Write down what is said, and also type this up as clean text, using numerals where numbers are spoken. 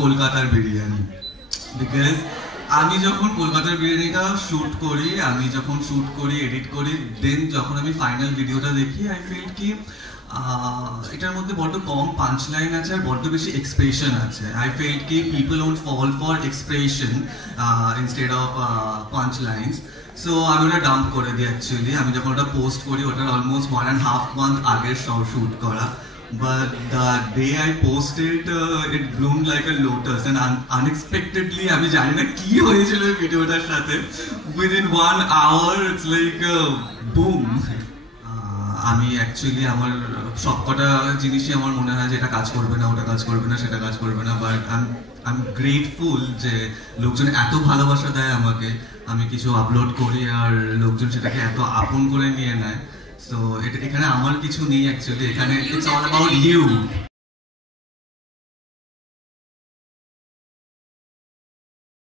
কলকাতার বিরিয়ানি। বিকজ আমি যখন কলকাতার বিরিয়ানিটা শ্যুট করি, এডিট করি, দেন যখন আমি ফাইনাল ভিডিওটা দেখি, আই ফিল কি এটার মধ্যে বড্ড কম পাঞ্চ লাইন আছে আর বড্ড বেশি এক্সপ্রেশন আছে। আই ফিল কি people won't fall for expression instead of punch lines. So আমি ওটা ডাম্প করে দিই অ্যাকচুয়ালি। আমি যখন ওটা পোস্ট করি, ওটার অলমোস্ট 1.5 month আগের শ্যুট করা। But the day I posted, it bloomed like a lotus, and unexpectedly, আমি জানি না কি হয়েছিল এই ভিডিওটার সাথে, within 1 hour, it's like boom. আমি অ্যাকচুয়ালি আমার সবকটা জিনিসই আমার মনে হয় যে এটা কাজ করবে না, ওটা কাজ করবে না, সেটা কাজ করবে না, বাট আই এম গ্রেটফুল যে লোকজন এত ভালোবাসা দেয় আমাকে। আমি কিছু আপলোড করি আর লোকজন সেটাকে এত আপন করে নিয়ে নেয়। সো এখানে আমার কিছু নেই অ্যাকচুয়ালি, এখানে ইটস অল অ্যাবাউট ইউ।